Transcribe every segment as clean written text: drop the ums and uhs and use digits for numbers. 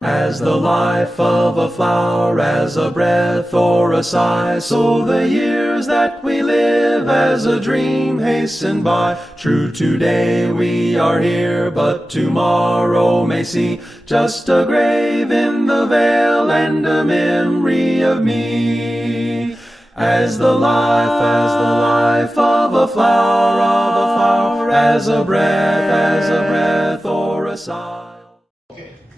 As the life of a flower, as a breath or a sigh, so the years that we live as a dream hasten by. True, today we are here, but tomorrow may see just a grave in the vale and a memory of me. As the life of a flower, as a breath or a sigh.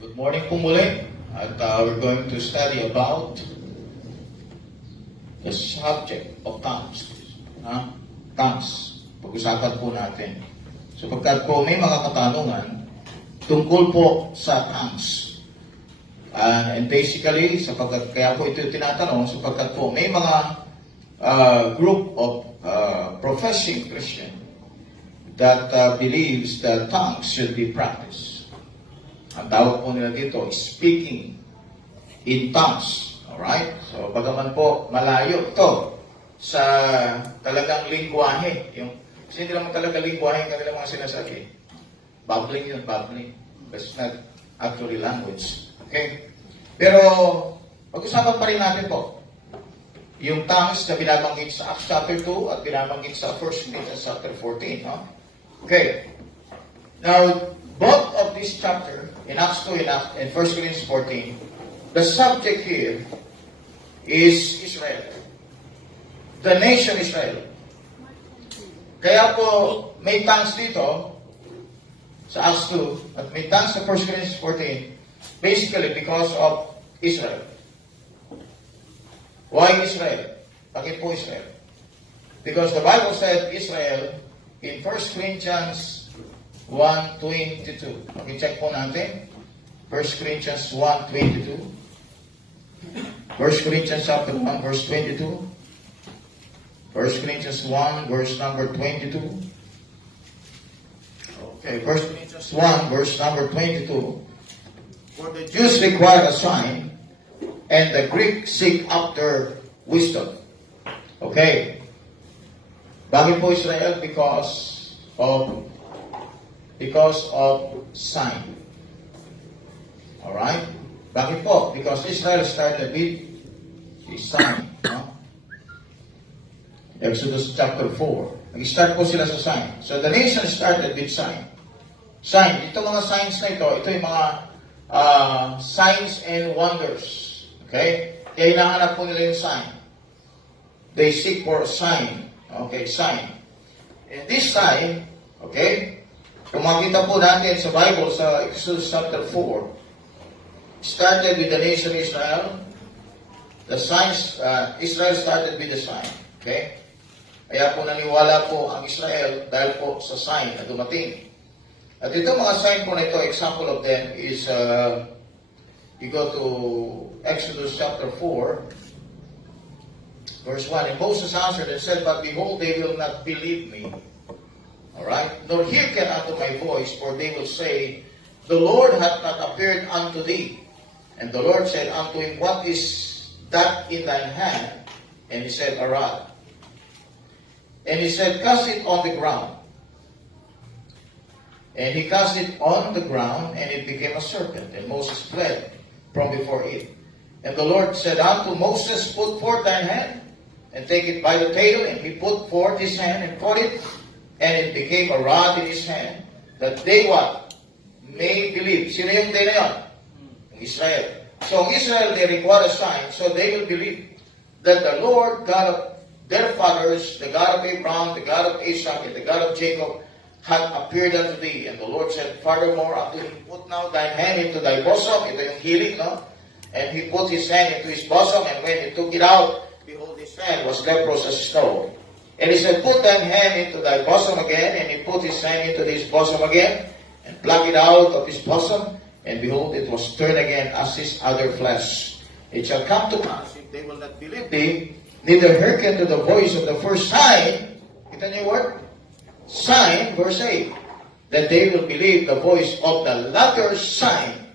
Good morning po muli, at we're going to study about the subject of tongues. Tongues. Pag-usapan po natin. So pagkat po may mga katanungan tungkol po sa tongues. And basically, kaya po ito tinatanong, sapagkat po may mga group of professing Christian that believes that tongues should be practiced. Ang tawag po nila dito is speaking in tongues. Alright? So, bagaman po malayo ito sa talagang lingwahe. Kasi hindi naman talaga lingwahe yung kanilang mga sinasabi. Babbling yun, babbling. That's not actually language. Okay? Pero, pag-usapan pa rin natin po yung tongues na binabanggit sa Acts chapter 2 at binabanggit sa 1 Corinthians chapter 14. No? Okay. Now, both of this chapter, in Acts 2 and 1 Corinthians 14, the subject here is Israel. The nation Israel. Kaya po, may tongues dito sa Acts 2 at may tongues sa 1 Corinthians 14, basically because of Israel. Why Israel? Bakit po Israel? Because the Bible said Israel in 1 Corinthians 1:22. Pag-check po natin. 1 Corinthians 1:22. 1 Corinthians chapter 1, verse 22. 1 Corinthians 1, verse number 22. Okay, 1 Corinthians 1, verse number 22. For the Jews require a sign, and the Greeks seek after wisdom. Okay. Bakit po Israel? Because of sign. Alright? Bakit po? Because Israel started with a sign. No? Exodus chapter 4. Nag-start po sila sa sign. So the nation started with sign. Sign. Ito mga signs na ito yung mga signs and wonders. Okay? Kaya hinahanap po nila yung sign. They seek for a sign. Okay, sign. And this sign, okay, kung makita po natin sa Bible, sa Exodus chapter 4, started with the nation Israel. The signs, Israel started with the sign. Okay? Kaya po naniwala po ang Israel dahil po sa sign na dumating. At ito mga sign po na ito, example of them is, you go to Exodus chapter 4, verse 1. And Moses answered and said, But behold, they will not believe me. Alright? Nor hearken unto my voice, for they will say, The Lord hath not appeared unto thee. And the Lord said unto him, What is that in thine hand? And he said, A rod. And he said, Cast it on the ground. And he cast it on the ground, and it became a serpent. And Moses fled from before it. And the Lord said unto Moses, Put forth thine hand, and take it by the tail. And he put forth his hand, and caught it. And it became a rod in his hand, that they what? May believe. Sino yung day na yun? Israel. So Israel, they require a sign, so they will believe that the Lord God of their fathers, the God of Abraham, the God of Isaac, and the God of Jacob, had appeared unto thee. And the Lord said, Furthermore unto him, Put now thine hand into thy bosom. Ito yung healing, no? And he put his hand into his bosom, and when he took it out, behold, his hand was leprous as snow. And he said, Put thine hand into thy bosom again. And he put his hand into his bosom again, and plucked it out of his bosom. And behold, it was turned again as his other flesh. It shall come to pass, if they will not believe thee, neither hearken to the voice of the first sign. Kita niyo yung word? Sign, verse 8. That they will believe the voice of the latter sign.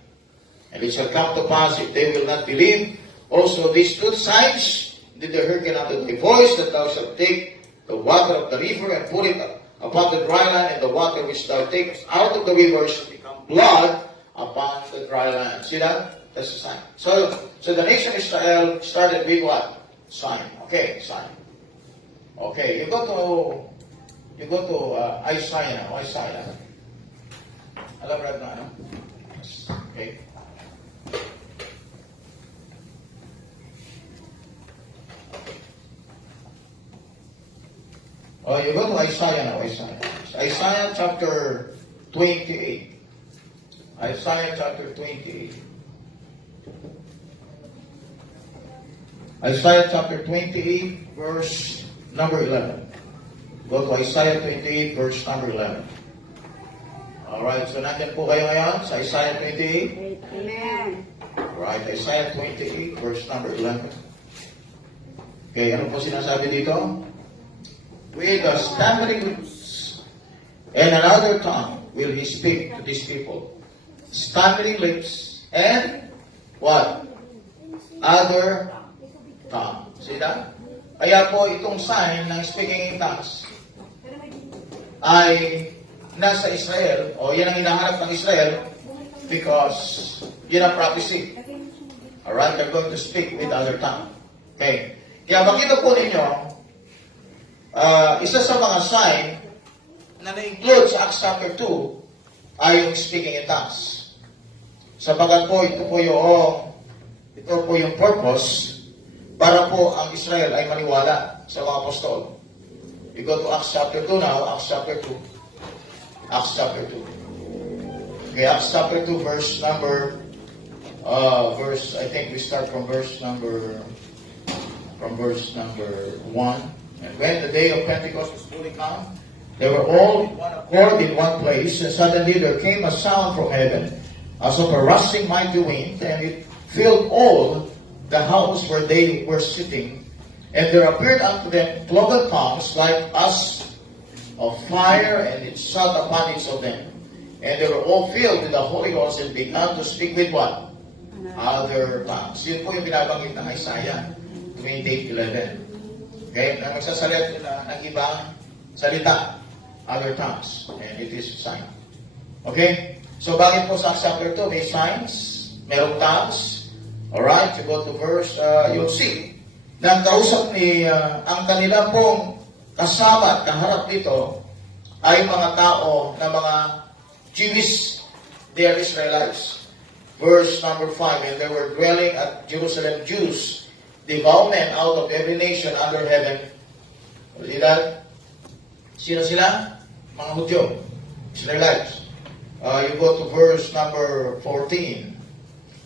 And it shall come to pass, if they will not believe, also these two signs, neither hearken unto thy voice, that thou shalt take the water of the river and put it upon the dry land, and the water which thou takest out of the river shall become blood upon the dry land. See that? That's a sign. So the nation Israel started with what? Sign. Okay, sign. Okay, you go to Isaiah now. Isaiah. Alam mo na, no? Yes. Okay. Oh, you go to Isaiah now. Isaiah chapter 28. Isaiah chapter 28. Isaiah chapter 28, verse number 11. Go to Isaiah 28, verse number 11. Alright, so nandyan po kayo ngayon sa Isaiah 28. Amen. Alright, Isaiah 28, verse number 11. Okay, ano po sinasabi dito? With a stammering lips and another tongue will he speak to these people. Stammering lips and what? Other tongue. See that? Kaya po itong sign ng speaking in tongues ay nasa Israel, o yan ang hinahanap ng Israel because yun ang prophecy. Alright, they're going to speak with other tongue. Okay. Kaya makita po ninyo, isa sa mga sign na na-include sa Acts chapter 2 ay yung speaking in tongues. Sapagat po, ito po yung purpose para po ang Israel ay maniwala sa mga apostol. You go to Acts chapter 2 now, Acts chapter 2. Acts chapter 2. Okay, Acts chapter 2, I think we start from verse number 1. And when the day of Pentecost was fully come, they were all in one accord in one place, and suddenly there came a sound from heaven, as of a rushing mighty wind, and it filled all the house where they were sitting. And there appeared unto them cloven tongues like as of fire, and it sat upon each of them. And they were all filled with the Holy Ghost, and began to speak with what? Other tongues. Yun po yung binabanggit ng Isaiah 28:11. Okay, na magsasalit sila ng ibang salita, other tongues, and it is a sign. Okay, so bakit po sa chapter 2 may signs, merong tongues? Alright, you go to verse, you'll see, na ang kausap ni, ang kanila pong kasama at kaharap dito ay mga tao na mga Jewish, they are Israelites. Verse number 5, and they were dwelling at Jerusalem Jews, devout men out of every nation under heaven. See that? Sino sila? Mga Hudyo, Israelites. You go to verse number 14.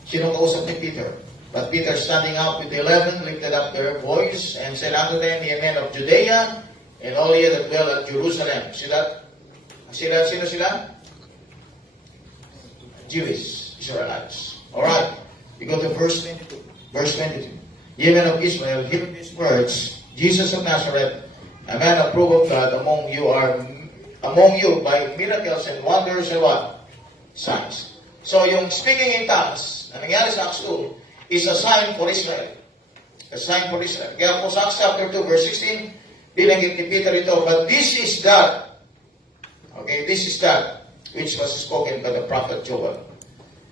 Sino kausap ni Peter? But Peter, standing up with the 11, lifted up their voice and said unto them, ye men of Judea, and all ye that dwell at Jerusalem. See that? Sino sila? Jewish Israelites. Alright. You go to verse 22. Verse 22. Ye men of Israel, hear these words, Jesus of Nazareth, a man approved of God among you by miracles and wonders and what? Signs. So yung speaking in tongues na nangyari sa Acts 2 is a sign for Israel. A sign for Israel. Kaya po sa Acts chapter 2 verse 16, binanggit ni Peter ito, but this is God. Okay, this is God, which was spoken by the prophet Joel.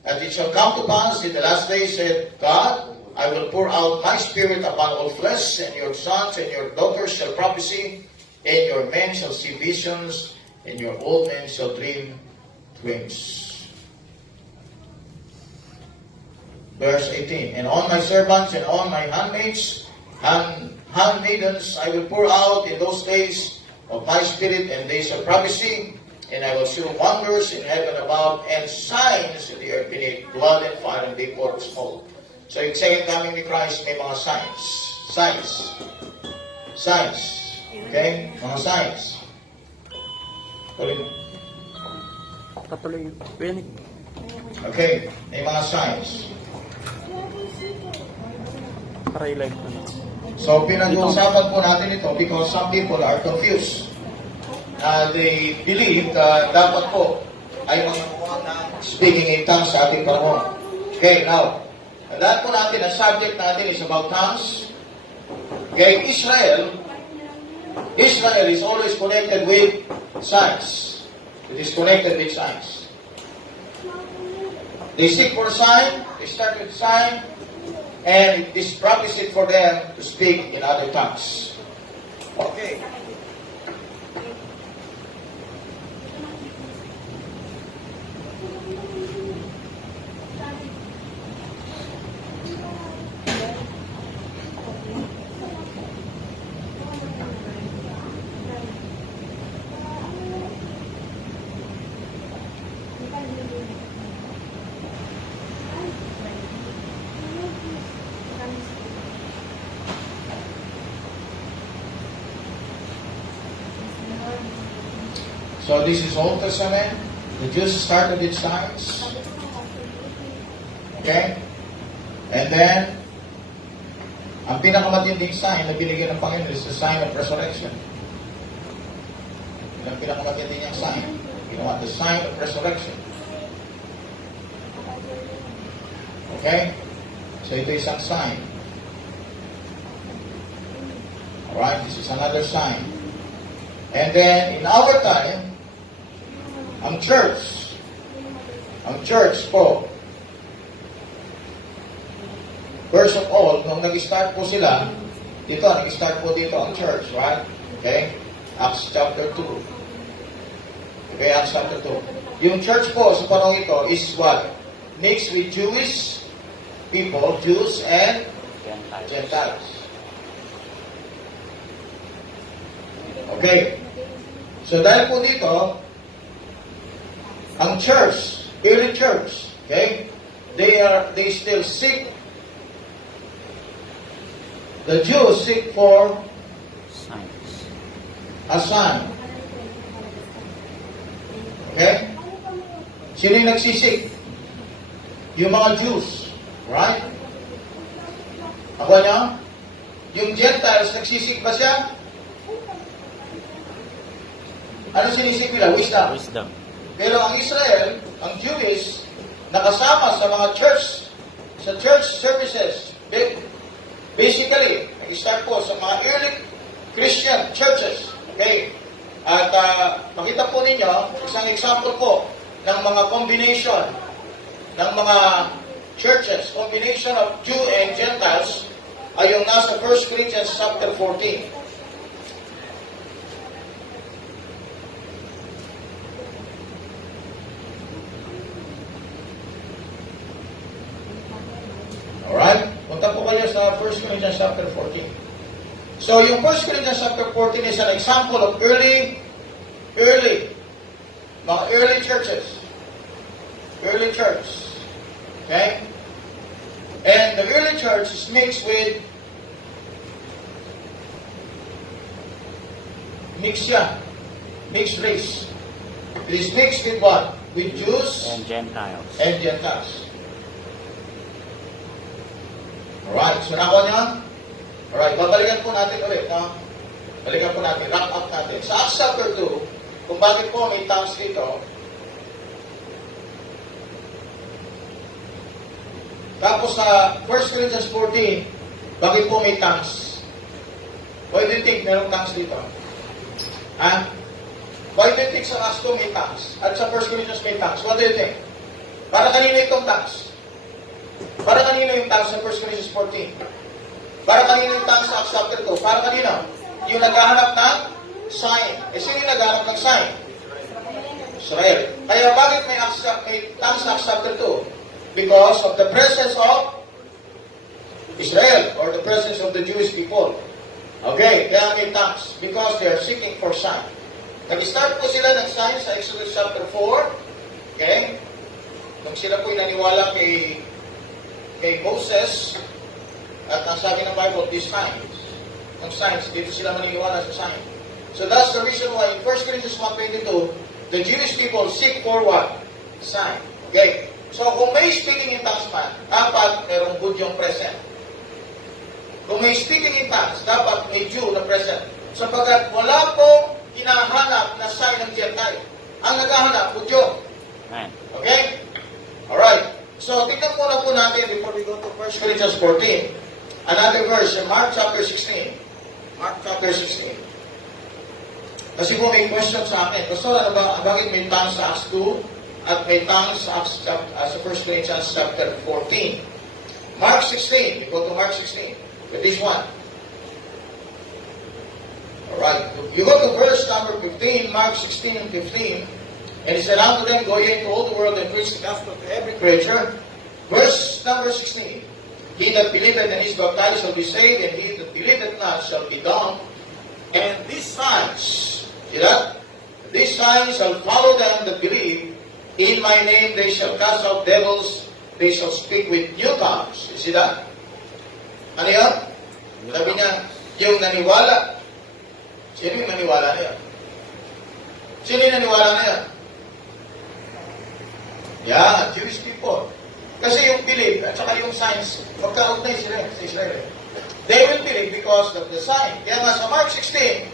And it shall come to pass in the last days, said God, I will pour out my spirit upon all flesh, and your sons and your daughters shall prophesy, and your men shall see visions, and your old men shall dream dreams. Verse 18, and on my servants and on my handmaids, handmaidens, I will pour out in those days of my spirit, and they shall prophesy, and I will show wonders in heaven above, and signs in the earth beneath, blood and fire and vapor of smoke. So yung second coming ni Christ may mga signs. Okay? Mga signs. Patuloy. Okay, may mga signs. Para i-live ko na. So pinag-uusapan po natin ito because some people are confused. They believe that dapat po ay mga speaking in tongues sa ating panahon. Okay, now, lahat po natin, ang subject natin is about tongues. Okay, Israel is always connected with signs. It is connected with signs. They seek for a sign, they start with sign, and it is promised for them to speak in other tongues. Okay. So this is Old Testament. The Jews started with signs. Okay? And then, ang pinakamatinding sign na binigyan ng Panginoon is the sign of resurrection. Yun ang pinakamatinding niyang sign. Ginawa, the sign of resurrection. Okay? So ito isang sign. Alright, this is another sign. And then, in our time, ang church po, first of all, nung nag-start po sila, nag-start po dito ang church, right? Okay? Acts chapter 2. Okay, Acts chapter 2. Yung church po sa panahon ito is what? Mixed with Jewish people, Jews and Gentiles. Okay. So dahil po dito, ang church, early church, okay, they still seek, the Jews seek for a sign. Okay? Sino yung nagsisik? Yung mga Jews, right? Ako niya? Yung Gentiles, nagsisik ba siya? Ano sinisik nila? Wisdom. Pero ang Israel, ang Jewish, nakasama sa mga church services. Basically, nag-start po sa mga early Christian churches. Okay? At makita po ninyo, isang example po ng mga combination ng mga churches, combination of Jew and Gentiles, ay yung nasa 1 Corinthians chapter 14. Alright? Punta po kayo sa 1 Corinthians chapter 14. So, yung 1 Corinthians chapter 14 is an example of early churches. Early church. Okay? And the early church is mixed with mixed race. It is mixed with what? With Jews and Gentiles. Alright, so nako niya? Alright, babalikan po natin ulit, no? Balikan po natin, wrap up natin. Sa Acts chapter 2, kung bakit po may tongues dito, tapos sa 1 Corinthians 14, bakit po may tongues? Why do you think merong tongues dito? Ha? Why do you think sa Acts 2 may tongues? At sa 1 Corinthians may tongues? What do you think? Para kanino itong tongues? Para kanino yung tongues sa 1 Corinthians 14? Para kanino yung tongues sa Acts chapter 2? Para kanino? Yung naghahanap ng sign. Eh, sino yung naghahanap ng sign? Israel. Kaya bakit may tongues sa Acts chapter 2? Because of the presence of Israel or the presence of the Jewish people. Okay, kaya may tongues because they are seeking for sign. Nag-start po sila ng sign sa Exodus chapter 4. Okay? Nung sila po naniwala kay Moses, at ang sabi ng Bible, these signs, ng signs, dito sila maniniwala sa sign. So that's the reason why in 1 Corinthians 1:22, the Jewish people seek for what? Sign. Okay? So kung may speaking in tongues man, dapat merong Budyong present. Kung may speaking in tongues, dapat may Jew na present. Sapagkat wala pong hinahanap na sign ng Gentile. Ang naghahanap, Budyo. Okay? Alright. So, tingnan po lang po natin before we go to 1 Corinthians 14. Another verse in Mark chapter 16. Mark chapter 16. Kasi po may question sa akin. Pastor, bakit may tongues sa Acts 2, at may tongues sa 1 Corinthians chapter 14. Mark 16. You go to Mark 16. With this one. Alright. You go to verse number 15, Mark 16 and 15. And he said unto them, go ye into all the world and preach the gospel to every creature. Verse number 16. He that believeth and is baptized shall be saved, and he that believeth not shall be damned. And these signs, see that? These signs shall follow them that believe. In my name they shall cast out devils, they shall speak with new tongues. You see that? Ano yun? Sabi niya, yung naniwala. Sino yung naniwala na yan? Sino yung naniwala na yan? Yeah, Jewish people. Kasi yung believe at saka yung signs, magkaugnay sila sa Israel. They will believe because of the sign. Kaya nga sa Mark 16,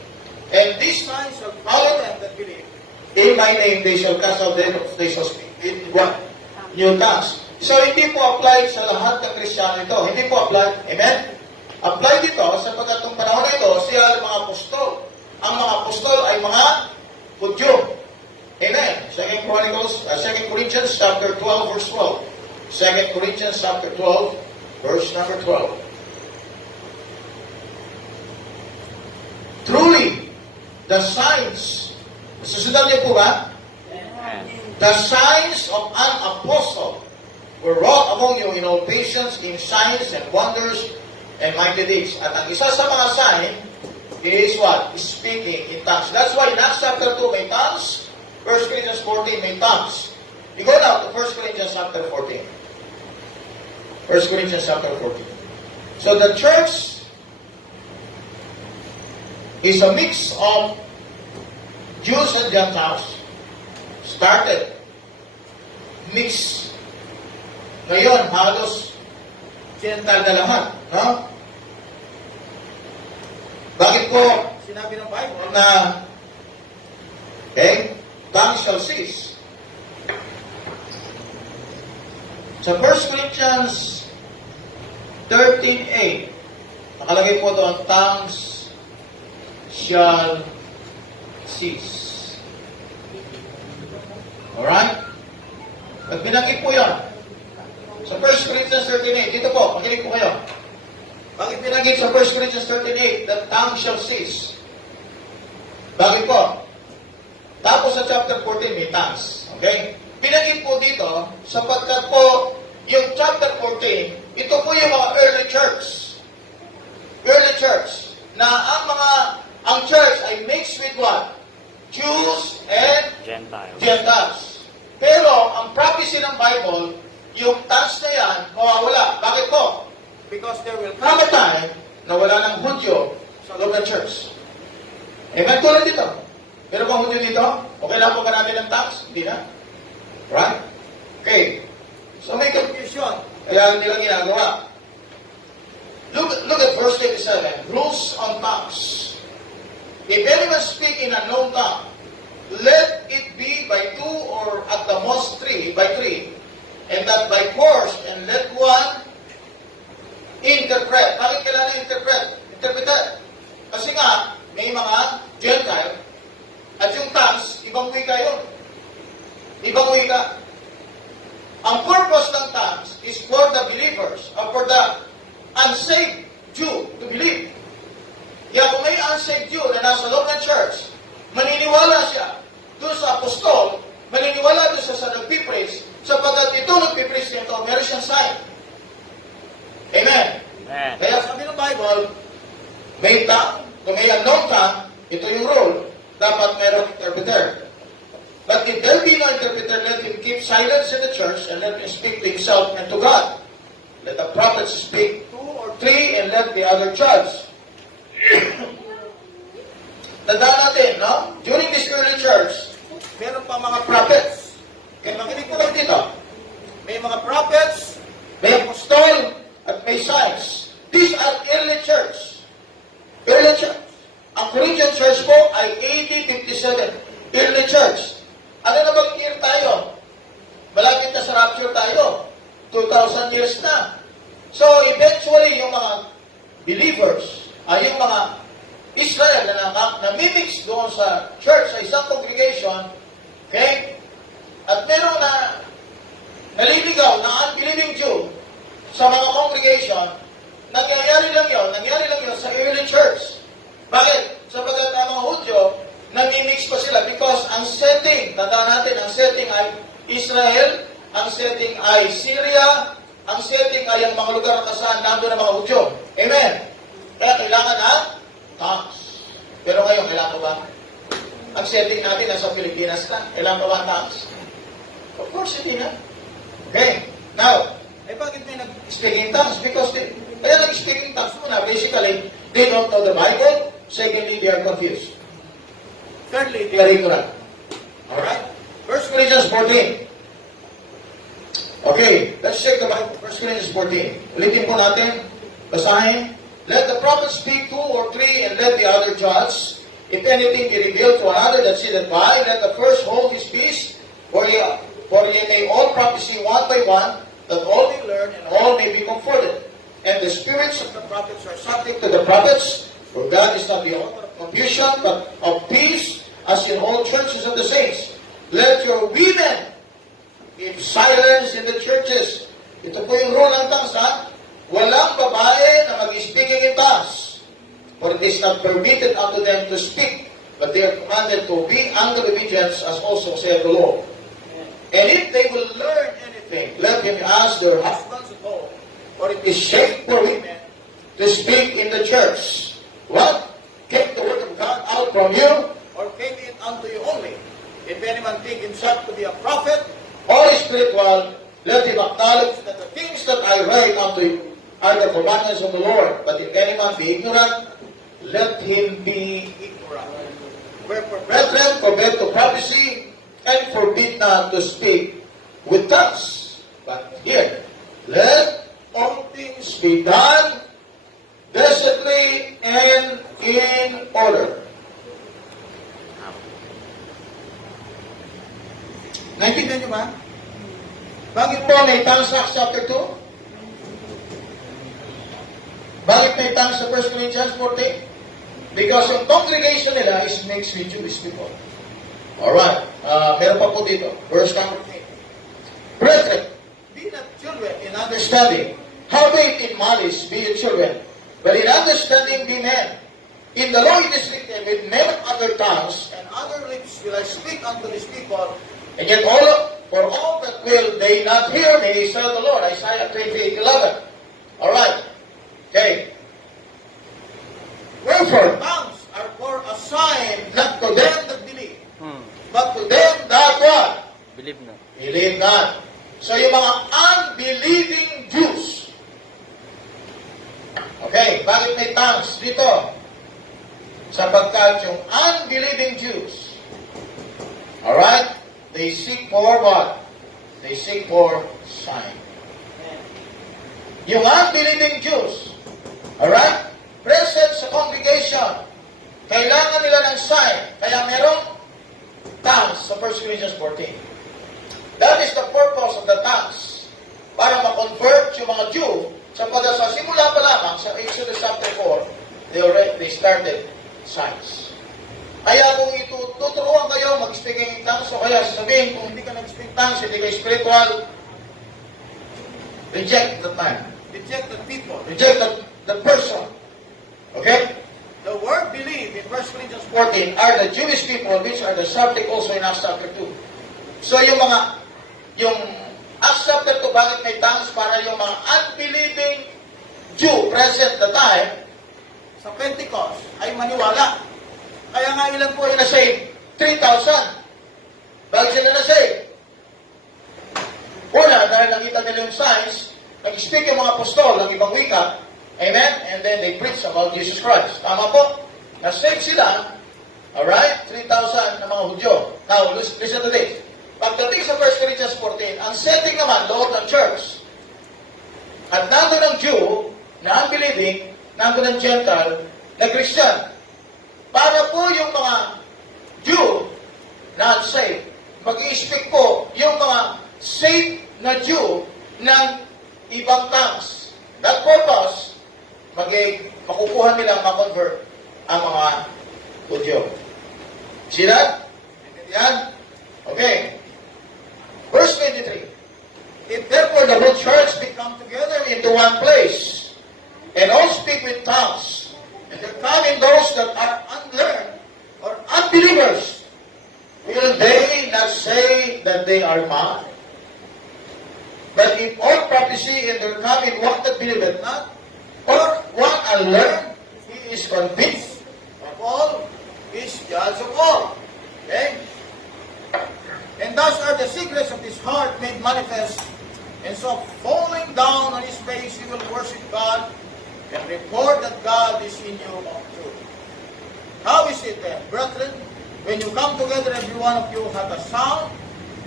and these signs shall follow them that believe. In my name they shall cast out devils, they shall speak in what? New tongues. So hindi po applied sa lahat ng Kristiyano ito. Hindi po applied. Amen? Apply dito sapagkat itong panahon na ito, sila ay mga apostol. Ang mga apostol ay mga Hudyo. Amen. 2 Corinthians chapter 12, verse 12. 2 Corinthians chapter 12, verse number 12. Truly, the signs, susundan niyo po ba? The signs of an apostle were wrought among you in all patience, in signs and wonders and mighty deeds. At ang isa sa mga sign is what? Speaking in tongues. That's why in Acts chapter 2 may tongues, 1 Corinthians 14 may tongues. You go now to 1 Corinthians chapter 14. 1 Corinthians chapter 14. So the church is a mix of Jews and Gentiles. Started. Mix. Ngayon, halos Gentile na lahat. No? Bakit po sinabi ng Bible na tongues shall cease? Sa 1 Corinthians 13:8, nakalagay po doon, tongues shall cease. Alright? At binanggit po yan. Sa 1 Corinthians 13:8, dito po, makinig po kayo. Bakit binanggit sa 1 Corinthians 13:8 that tongues shall cease? Bakit po? Tapos sa chapter 14 may tongues. Okay? Binanggit po dito, sapagkat po, yung chapter 14, ito po yung mga early church. Early church. Na ang church ay mixed with what? Jews and Gentiles. Pero, ang prophecy ng Bible, yung tongues na yan, mawawala. Bakit po? Because there will come a time na wala ng Hudyo sa loob ng church. Amen? Tulad dito. Meron bang Hudyo dito? Okay lang po ba natin ng tongues? Hindi na. Right? Okay. So may confusion. Kaya hindi lang ginagawa. Look at verse 27. Rules on tongues. If anyone speak in a known tongue, let it be by two or at the most by three, and that by course, and let one interpret. Bakit kailangan interpreter? Kasi nga, may mga Gentile, at yung tongues, ibang wika yun. Ibang wika. Ang purpose ng tongues is for the believers, or for the unsaved Jew to believe. Kaya kung may unsaved Jew na nasa loob ng church, maniniwala siya doon sa apostol, maniniwala doon sa nagpipreach, sapagkat ito nagpipreach nito, meron siyang sign. Amen. Amen. Kaya sabi ng Bible, may tongue, kung may unknown tongue, ito yung rule, dapat merong interpreter. But if there be no interpreter, let him keep silence in the church and let him speak to himself and to God. Let the prophets speak 2 or 3 and let the other judge. Tandaan natin, no? During this early church, meron pa mga prophets. Kaya makinig po kayo dito. May mga prophets, may apostol, at may signs. These are early church. Early church. Ang Corinthian church po ay AD 57. Early church. Ano na bang year tayo? Malapit na sa rapture tayo. 2,000 years na. So, eventually, yung mga believers, ay yung mga Israel na namimix doon sa church, sa isang congregation, okay? at meron na naliligaw na unbelieving Jew sa mga congregation, nangyayari lang yun sa early church. Bakit? Sapagat ang mga Hudyo, nami-mix pa sila because ang setting, tandaan natin, ang setting ay Israel, ang setting ay Syria, ang setting ay ang mga lugar na saan nandun ang mga Hudyo. Amen? Kaya kailangan ng tongues. Pero ngayon, kailangan ba? Ang setting natin nasa Pilipinas na. Kailangan ba ang tongues? Of course, hindi na. Okay. Now, bakit may nag-speaking tongues? Because kaya nag-speaking tongues muna, basically, they don't know the Bible. Secondly, they are confused. Thirdly, they are ignorant. Alright? 1 Corinthians 14. Okay, let's check the Bible. 1 Corinthians 14. Ulitin po natin. Basahin. Let the prophet speak 2 or 3 and let the other judge. If anything be revealed to another that sitteth by, let the first hold his peace, for ye may all prophesy one by one, that all may learn and all may be comforted. And the spirits of the prophets are subject to the prophets, for God is not the author of confusion, but of peace, as in all churches of the saints. Let your women keep silence in the churches. Ito po yung rule ng tongues, ha? Walang babae na mag-speaking in tongues. For it is not permitted unto them to speak, but they are commanded to be under obedience, as also said the Lord. And if they will learn anything, let them ask their husbands at home, for it is shame for women to speak in the church. What? Take the word of God out from you, or came it unto you only? If anyone think himself to be a prophet or spiritual, let him acknowledge that the things that I write unto you are the commandments of the Lord. But if any man be ignorant, let him be ignorant. Wherefore, brethren, forbid to prophecy, and forbid not to speak with tongues. But here, let all things be done decently and in order. Naintindihan niyo ba? Bakit po may tongues sa Acts chapter 2? Bakit may tongues sa 1 Corinthians 14? Because yung congregation nila is mixed with Jewish people. Alright. Meron pa po dito. Verse number 8. Brethren, be not children in understanding. Howbeit in malice be ye children, but in understanding be men. In the law it is written, with many other tongues and other lips will I speak unto these people, and yet for all that will they not hear me, said the Lord. Isaiah 28:11. Alright. Okay. Wherefore, tongues are for a sign, not to them that believe, but to them that what? Believe na. Believe not. So yung mga unbelieving Jews. Okay, bakit may tongues dito? Sapagkat yung unbelieving Jews, alright, they seek for what? They seek for sign. Yung unbelieving Jews, alright, present sa congregation, kailangan nila ng sign, kaya merong tongues sa 1 Corinthians 14. That is the purpose of the tongues, para ma-convert yung mga Jew, sapagkat sa simula pa lamang, sa Exodus chapter 4, they started signs. Kaya kung tuturuan kayo mag-speaking in tongues, o kaya sasabihin, kung hindi ka nag-speak tongues, hindi ka spiritual, reject the man. Reject the people. Reject the person. Okay? The word believe in 1 Corinthians 14 are the Jewish people, which are the subject also in Acts chapter 2. So yung Acts chapter 2, bakit may tongues? Para yung mga unbelieving Jew present the time sa Pentecost ay maniwala. Kaya nga ilan po ay na-save? 3,000. Bakit sila na-save? Una, dahil nakita nila yung signs, nag-speak yung mga apostol ng ibang wika, amen? And then they preach about Jesus Christ. Tama po? Na-save sila, alright? 3,000 na mga Hudyo. Now, listen to this. Pagdating sa 1 Corinthians 14, ang setting naman, loob ng church, at nandun ang Jew, na unbelieving, nandun ang Gentile, na Christian. Para po yung mga Jew na unsaved, mag-i-speak po yung mga saved na Jew ng ibang tongues. That purpose, makukuha nilang ma-convert ang mga Hudyo. See that? Yan? Okay. Verse 23. If therefore the whole church be come together into one place, and all speak with tongues, and there come in those that are unlearned or unbelievers, will they not say that they are mad? But if all prophecy and there come in one that believeth not, or one unlearned, he is convinced of all, is judge of all. Okay? And thus are the secrets of his heart made manifest. And so falling down on his face, he will worship God and report that God is in you of truth. How is it then, brethren? When you come together, every one of you hath a sound,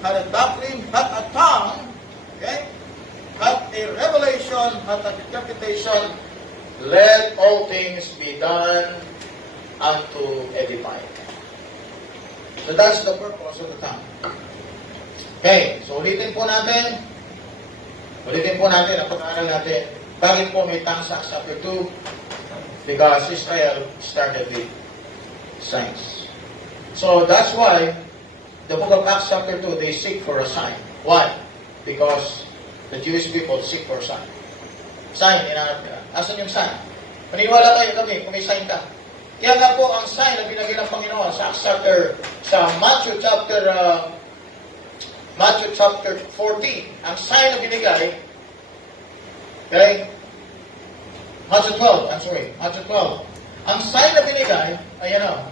hath a doctrine, hath a tongue, okay? Hath a revelation, hath an interpretation. Let all things be done unto edifying. So that's the purpose of the tongue. Okay, so ulitin po natin ang pag-aaral natin. Bakit po may tongues Acts chapter 2? Because Israel started with signs. So that's why the book of Acts chapter 2, they seek for a sign. Why? Because the Jewish people seek for a sign. Sign, hinahanap nila. Asan yung sign? Paniniwala kayo kami kung may sign ka. Kaya nga po ang sign na binigay ng Panginoon sa Matthew chapter 14, ang sign na binigay, okay? Matthew 12. Ang sign na binigay, ayan o,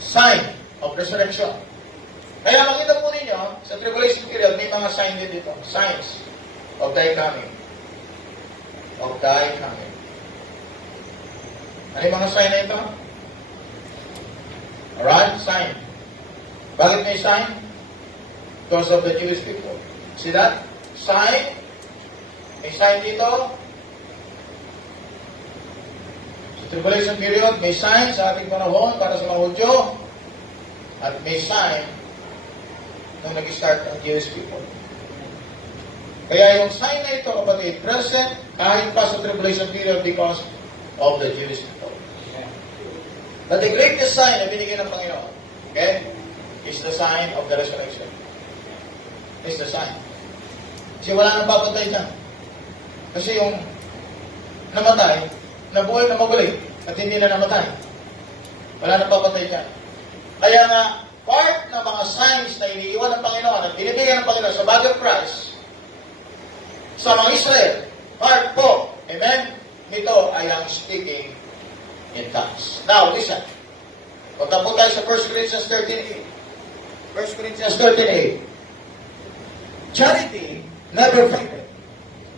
sign of resurrection. Kaya makita po ninyo, sa tribulation period, may mga sign din dito. Signs of thy coming. Ano yung mga sign na ito? Alright, sign. Bakit may sign? Because of the Jewish people. See that? Sign. May sign dito. Sa tribulation period, may sign sa ating panahon para sa mga Hudyo. At may sign nung nag-start ang Jewish people. Kaya yung sign na ito, kapatid, present kahit pa sa tribulation period because of the Jewish people. But the greatest sign na binigyan ng Panginoon, okay, is the sign of the resurrection. Is the sign. Kasi wala nang papatay dyan. Kasi yung namatay, nabuhay na magulit, at hindi na namatay. Wala nang papatay dyan. Kaya nga, part ng mga signs na iniiwan ng Panginoon at binibigyan ng Panginoon sa body of Christ, sa mga Israel, part po, amen, nito ay ang speaking in tongues. Now, listen. Punta po tayo sa 1 Corinthians 13:8. 1 Corinthians 13:8. Charity never faileth.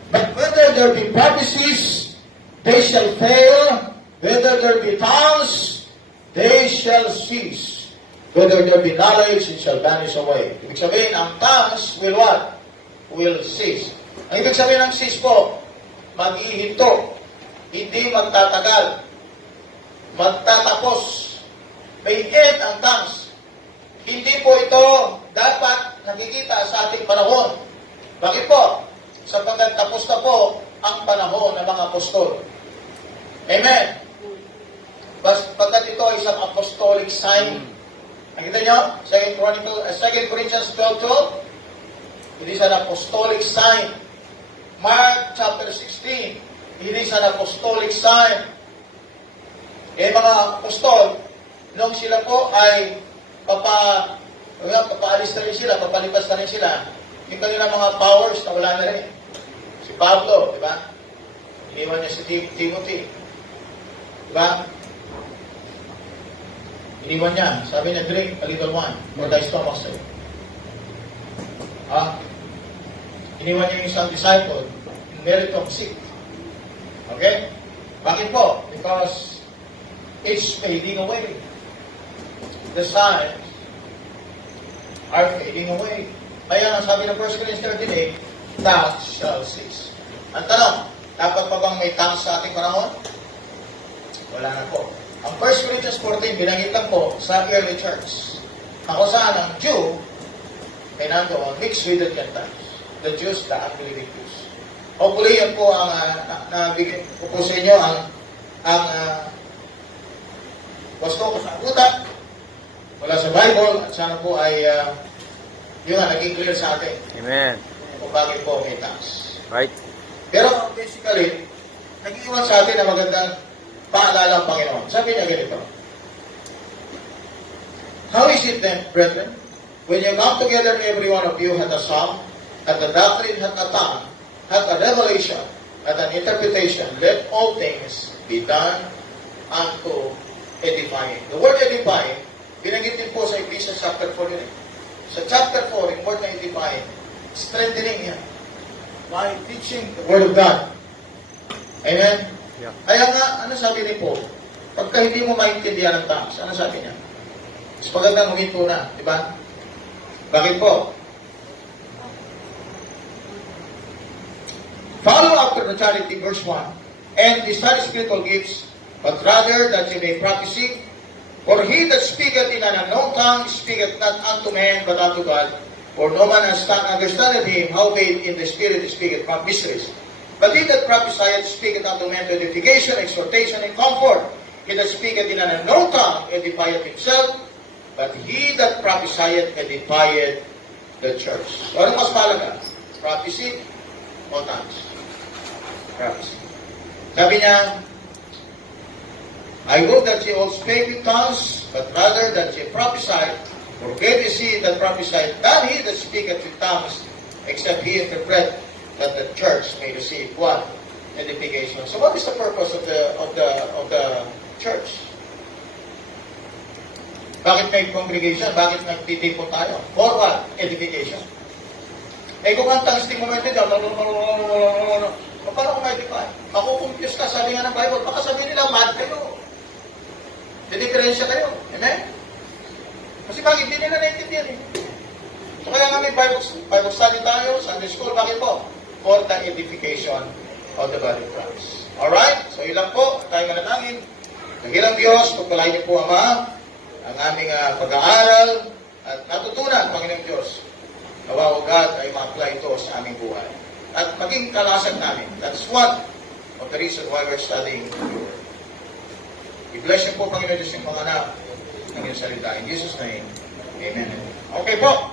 But whether there be prophecies, they shall fail. Whether there be tongues, they shall cease. Whether there be knowledge, it shall vanish away. Ibig sabihin, ang tongues will what? Will cease. Ang ibig sabihin ng cease po, mag-ihinto. Hindi magtatagal. Magtatapos. May end ang tongues. Hindi po ito dapat nakikita sa ating panahon. Bakit po? Sapagkat tapos na po ang panahon ng mga apostol. Amen. Pagkat ito ay isang apostolic sign. Nakita nyo? 2 Corinthians 12:12. It is an apostolic sign. Mark chapter 16. It is an apostolic sign. Mga apostol, nung sila po ay papaalis na rin sila, papalipas na rin sila, yung kanilang mga powers na wala na rin. Si Pablo, di ba? Iniwan niya si Timothy. Di ba? Iniwan niya. Sabi niya, drink a little wine for thy stomach's sake. Iniwan niya yung isang disciple, merit of sick. Okay? Bakit po? Because it's fading away. The signs are fading away. Kaya ang sabi ng 1 Corinthians 13:8, tongues shall cease. Ang tanong, dapat pa bang may tongues sa ating panahon? Wala na po. Ang 1 Corinthians 14, binanggit lang po sa early church. Ako saan ang Jew, may nandoon, mixed with the Gentiles. The Jews, the unbelieving Jews. Hopefully, yan po ang nabigay ko po sa inyo ang gusto ko sa utak mula sa Bible at sana po ay Yun nga, naging clear sa atin Amen. kung bakit po may tongues. Right? Pero basically, nag-iwan sa atin na magandang paalala ang Panginoon. Sabi niya ganito, how is it then, brethren, when you come together, every one of you hath a psalm, hath a doctrine, hath a tongue, hath a revelation, hath an interpretation, let all things be done unto edifying. The word edifying, binanggit din po sa Ephesians chapter 4 yun eh. Sa chapter 4, yung word na edifying, strengthening yan by teaching the Word of God. Amen? Yeah. Kaya nga, ano sabi ni Paul? Pagka hindi mo maintindihan ng tongues, ano sabi niya? Mas magandang huminto na, di ba? Bakit po? Follow after the charity, verse 1, and the spiritual gifts, but rather that you may practice it. For he that speaketh in an unknown tongue speaketh not unto man, but unto God. For no man understandeth him, howbeit in the Spirit speaketh from mysteries. But he that prophesieth speaketh unto men to edification, exhortation, and comfort. He that speaketh in an unknown tongue edifieth himself, but he that prophesieth edifieth the church. So, ano mas mahalaga? Prophecy o tongues? Prophecy. Sabi niya, I would that ye all spake with tongues, but rather that ye prophesy. For great is he that prophesieth than he that speaketh with tongues, except he interpret, that the church may receive what? Edification. So what is the purpose of the church? Bakit may congregation? Bakit nagtitipon tayo? For what? Edification. Eh kung ang tongues di mo maintindihan, paano kung ma-edify? Makukumpuse ka, sabi nga ng Bible, baka sabi nila, mad kayo. Diferensya kayo. Amen? Kasi bakit hindi nila naintindihan eh? So kaya nga may Bible study tayo, Sunday school, bakit po? For the edification of the body of Christ. Alright? So yun lang po, tayo manalangin. Nagilang Diyos, pagpalain niyo po, Ama, ang aming pag-aaral at natutunan, Panginoong Diyos. Nawa o God ay ma-apply ito sa aming buhay. At maging kalasan namin. That's one of the reason why we're studying your word. I-bless niyo po, Panginoon Diyos, yung mga anak ng iyong salita. In Jesus' name, Amen. Okay po.